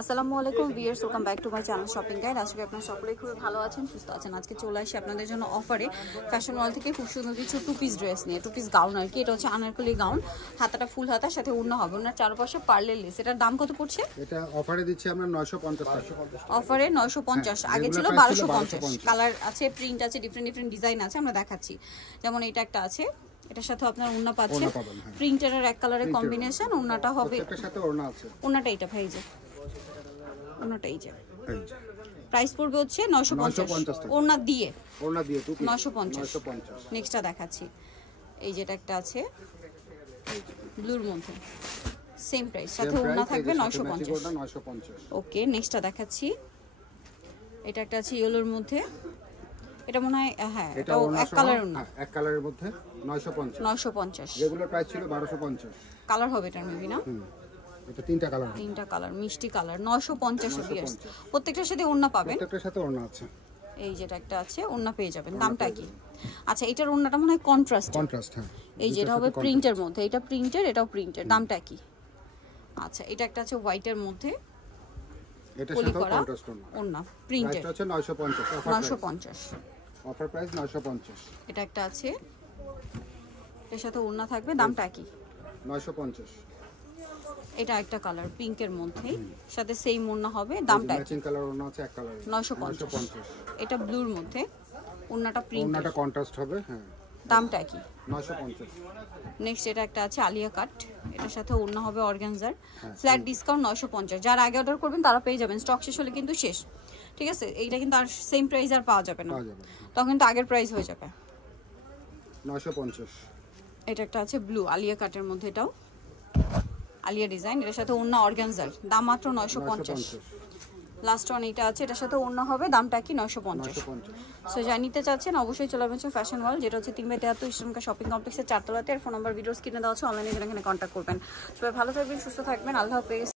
আসসালামু আলাইকুম viewers, welcome back to my channel shopping guide. আজকে আপনারা সকলেই খুবই ভালো আছেন, সুস্থ আছেন। আজকে চলে আসি আপনাদের জন্য অফারে ফ্যাশন ওয়াল থেকে খুব সুন্দর কিছু টু পিস ড্রেস নিয়ে। টু পিস গাউন আর কি, এটা হচ্ছে আনারকলি গাউন, হাতাটা ফুল হাতার সাথে ওড়না হবে, ওড়নার চারপাশে পার্লের লেস। এটার দাম কত পড়ছে? এটা অফারে দিচ্ছি আমরা 950 টাকা। অফারে 950, আগে ছিল 1250। কালার আছে, প্রিন্ট আছে, ডিফারেন্ট ডিজাইন আছে, আমরা দেখাচ্ছি। যেমন এটা একটা আছে, এটার সাথে আপনার ওড়না পাচ্ছেন, প্রিন্টের আর এক কালারের কম্বিনেশন। ওড়নাটা হবে, এটার সাথে ওড়না আছে, ওড়নাটা এটা ভাই, যে ওড়নাটা এই যে প্রাইস পড়বে হচ্ছে 950 ওড়না দিয়ে 950। নেক্সটটা দেখাচ্ছি, এই যেটা একটা আছে ব্লুর মধ্যে, সেম প্রাইস, সাথে ওড়না থাকবে 950। ওকে, নেক্সটটা দেখাচ্ছি, এটা একটা আছে ইয়েলোর মধ্যে, এটা মনে হয় হ্যাঁ এটাও এক কালারের না, এক কালারের মধ্যে 950। রেগুলার প্রাইস ছিল 1250। কালার হবে এটা মেবি না, এটা তিনটা কালার, মিষ্টি কালার। 950 ভিউয়ার্স, প্রত্যেকটার সাথে ওড়না পাবেন, প্রত্যেকটার সাথে ওড়না আছে। এই যেটা একটা আছে ওড়না পেয়ে যাবেন। দামটা কি? আচ্ছা, এটার ওড়নাটা মনে হয় কন্ট্রাস্ট, হ্যাঁ। এই যেটা হবে প্রিন্টের মধ্যে, এটা প্রিন্টের, এটাও প্রিন্টের। দামটা কি? আচ্ছা, এটা একটা আছে হোয়াইটের মধ্যে, এটার সাথে কন্ট্রাস্ট ওড়না, প্রিন্টের, এটা হচ্ছে 950। Offer price 950। এটা একটা আছে, এর সাথে ওড়না থাকবে, দামটা কি? 950। এটা একটা কালার পিঙ্কের মধ্যে, সাথে সেম ওড়না হবে, দামটা ম্যাচিং কালার ওড়না আছে, এক কালার, 950। এটা ব্লুর মধ্যে, ওড়নাটা প্রিন্ট, ওড়নাটা কন্ট্রাস্ট হবে, হ্যাঁ। দামটা কি? 950। নেক্সট এটা একটা আছে আলিয়া কাট, এটার সাথে ওড়না হবে অর্গানজার, ফ্ল্যাট ডিসকাউন্ট 950। যারা আগে অর্ডার করবেন তারা পেয়ে যাবেন, স্টক শেষ হলে কিন্তু শেষ, ঠিক আছে? এইটা কিন্তু আর সেম প্রাইস আর পাওয়া যাবে না, তখন কিন্তু আগের প্রাইস হয়ে যাবে। 950। এটা একটা আছে ব্লু আলিয়া কাটের মধ্যে, এটাও আলিয়া ডিজাইন, এটার সাথে ওড়না অর্গানজার, দাম মাত্র 950। লাস্ট ওয়ান এটা আছে, এটার সাথে ওড়না হবে, দামটা কি? 950। সো যা নিতে চাচ্ছেন অবশ্যই চলে আসবেন ফ্যাশন ওয়াল, যেটা হচ্ছে 3/73 ইস্টার্ন শপিং কমপ্লেক্সের 4 তলাতে। আর ফোন নাম্বার ভিডিওস কিনে দেওয়া আছে, অনলাইনে যেখানে কন্ট্যাক্ট করবেন। সবাই ভালো থাকবেন, সুস্থ থাকবেন, আল্লাহ হাফেজ।